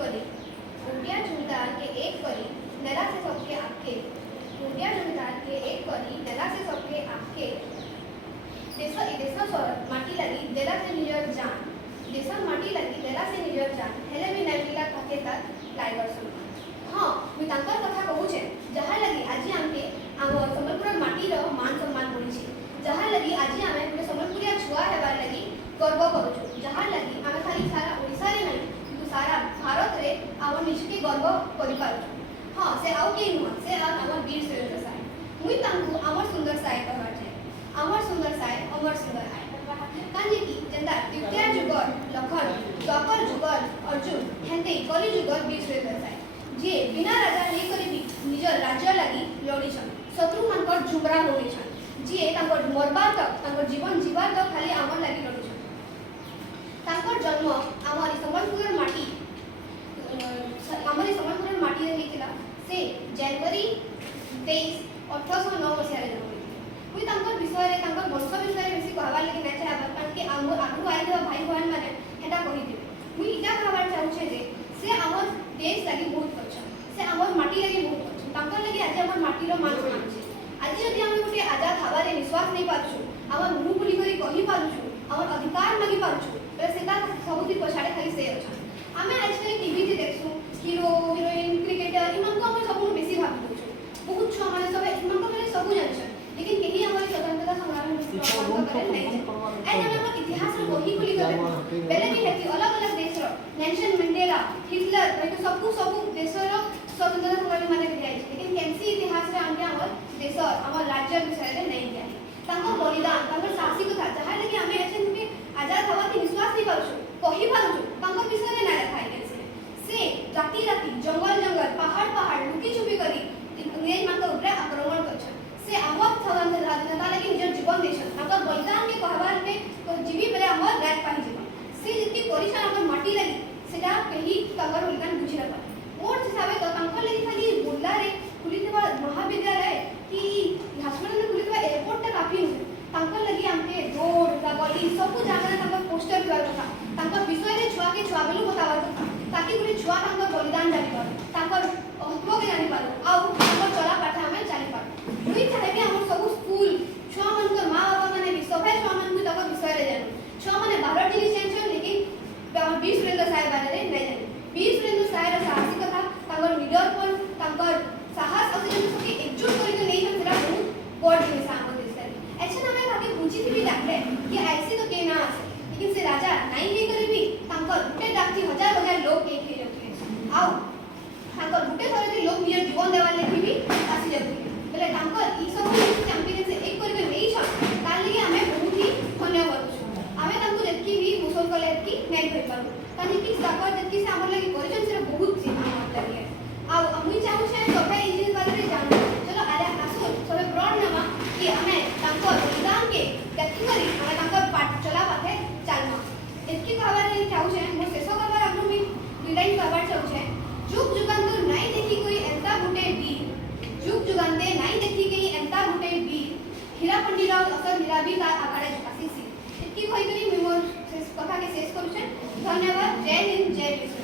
करी ओडिया जमींदार के एक करी नेला से सबके आपके ओडिया जमींदार के एक करी नेला से सबके आपके देश माटी लगी देला से निजर जान देश माटी लगी देला से निजर जान हेले भी नहीं मिला खाते तक लाइवर सुन हाँ मुई तांकर कथा कहूचे जहाँ लगी आज आमके आम संबलपुर माटी रो मान सम्मान बढ़ी जहाँ लगी आज आम गोटे संबलपुरिया छुआ हेबार लगी गर्व करूँ जहाँ लगी आम खाली सारा ओडिशा रे नहीं किंतु सारा भारत रे आम निजके गर्व करि पारुछु हाँ से आउ के नुह से आम वीर सुरेंद्र साय मुई तांकु आमर सुंदर साय कहबार छे आमर सुंदर साय अमर सुंदर आय कांजे की जेंदा द्वितीय जुगर लखन द्वापर जुगर अर्जुन हेंते कली जुगर वीर सुरेंद्र साय जे बिना राजा नहीं करी भी निजर राज्य लगी लड़ीछन शत्रु मानकर झुमरा होईछन जे तांकर मरबार तक तांकर जीवन जीवार तक खाली आमर लगी लड़ीछन तांकर जन्म आमर संबलपुर माटी आमर संबलपुर माटी रे हेतिला से जनवरी 23 1809 मसिया रे जन्म मुई तांकर विषय रे तांकर वंश विषय रे बेसी कहबार लागि नै चाहबा कारण कि आमर आगु आइबा भाई बहन माने हेटा कहि देबे मुई इटा कहबार चाहूछे जे से आमर देश लगी बहुत करछन से आमर माटी लगी बहुत करछन तांकर लगी आज आमर माटी रो मान सम्मान छै आज जदि हम गुटे आजाद हवारे विश्वास नहीं पाछु आमर मुंह खुली करी कहि पारुछु आमर अधिकार मागी पारुछु तो सेटा सबुति पछाडे खाली से अछन आमे आजकल टीवी जे देखसु हीरो हीरोइन क्रिकेटर इमन को हम सब बेसी भाबी दोछु बहुत छ माने सब इमन को माने सब जानछन लेकिन केही हमर स्वतंत्रता संग्राम में करे नहीं छै एन हम इतिहास रो बही खुली कर बेले भी हेती अलग अलग देश रो नेल्सन मंडेला हिटलर एतो सब देश रो स्वतंत्रता संग्राम माने भी जाय छै लेकिन केनसी इतिहास रे हमर देश हमर राज्य विषय रे नहीं जाय तांको बलिदान तांको साहसिकता जहाँ लगी आमे एछन के आजाद हवा की विश्वास नहीं पारुछु कहि पारुछु तांको विषय रे ना लिखा है से राती राती जंगल जंगल पहाड़ पहाड़ लुकी छुपी करी अंग्रेज मान के ऊपर आक्रमण करछन से आमर स्वतंत्रता लगी निजर जीवन देछन तांको बलिदान के कहबार में जीवी बेले हमर राज पाहि जीवन से जति परिछन हमर माटी लगी सेटा कहि तांकर बलिदान बुझि ना पाए मोर हिसाबे तो तांकर लगी खाली बुल्ला रे खुलितबा महाविद्यालय कि हास्पिटल में खुलितबा एयरपोर्ट ता काफी नुहे तांकर लगी हमके रोड गली सब जगह तांकर पोस्टर दिवार था तांकर विषय रे छुआ के छुआ बेलु बतावा था ताकि गुरे छुआ तांकर बलिदान जानि पार तांकर हक के जानि पार आ तांकर चला पाठ हमें जानि पार मुई चाहे कि हमर सब स्कूल छुआ मन को मां बाबा माने भी सबे छुआ मन को तांकर विषय रे जानो छुआ माने 12 जिनी सेंशन लेकिन वीर सुरेंद्र साय बारे रे नहीं जानि वीर सुरेंद्र साय रा साहसिकता तांकर लीडरपन तांकर साहस असि जन सबके एकजुट करी के नहीं सेटा बहुत बड़ जिनिस आम देश रे एछन हमें भागे बुझी थी भी लागले कि ऐसे तो के ना आसे लेकिन से राजा नहीं हे करी भी तांकर गुटे डाकती हजार हजार लोग एक हे जते आउ तांकर गुटे थरे लोग नियर जीवन देवाले भी आसी जते बेले तांकर ई सब चैंपियन से एक करी के नहीं छ तार लगे हमें बहुत ही धन्यवाद छु हमें तांको जतकी भी मुसल कले की नहीं भई पारू ताकि कि ताकर जतकी से हमर लगे परिचय से बहुत सी हमर लगे आउ अमुई चाहू छे सबे ई चीज बारे रे जानो चलो आले आसो सबे ब्रॉड नमा कि हमें तांकर बलिदान के देखि करी हमें तांकर पाठ चला पाथे चालमा एतकी कहबार नहीं चाहू छे मोर शेष कहबार आपन भी दुई लाइन कहबार चाहू छे जुग जुगान्तर नहीं देखी कोई एंता गुटे वीर जुग जुगान्ते नहीं देखी कोई एंता गुटे वीर हीरा पंडितराव असर हीराबी का आकारे झुकासी सी एतकी कहि करी मोर शेष कथा के शेष करू छे धन्यवाद जय हिंद जय विश्व।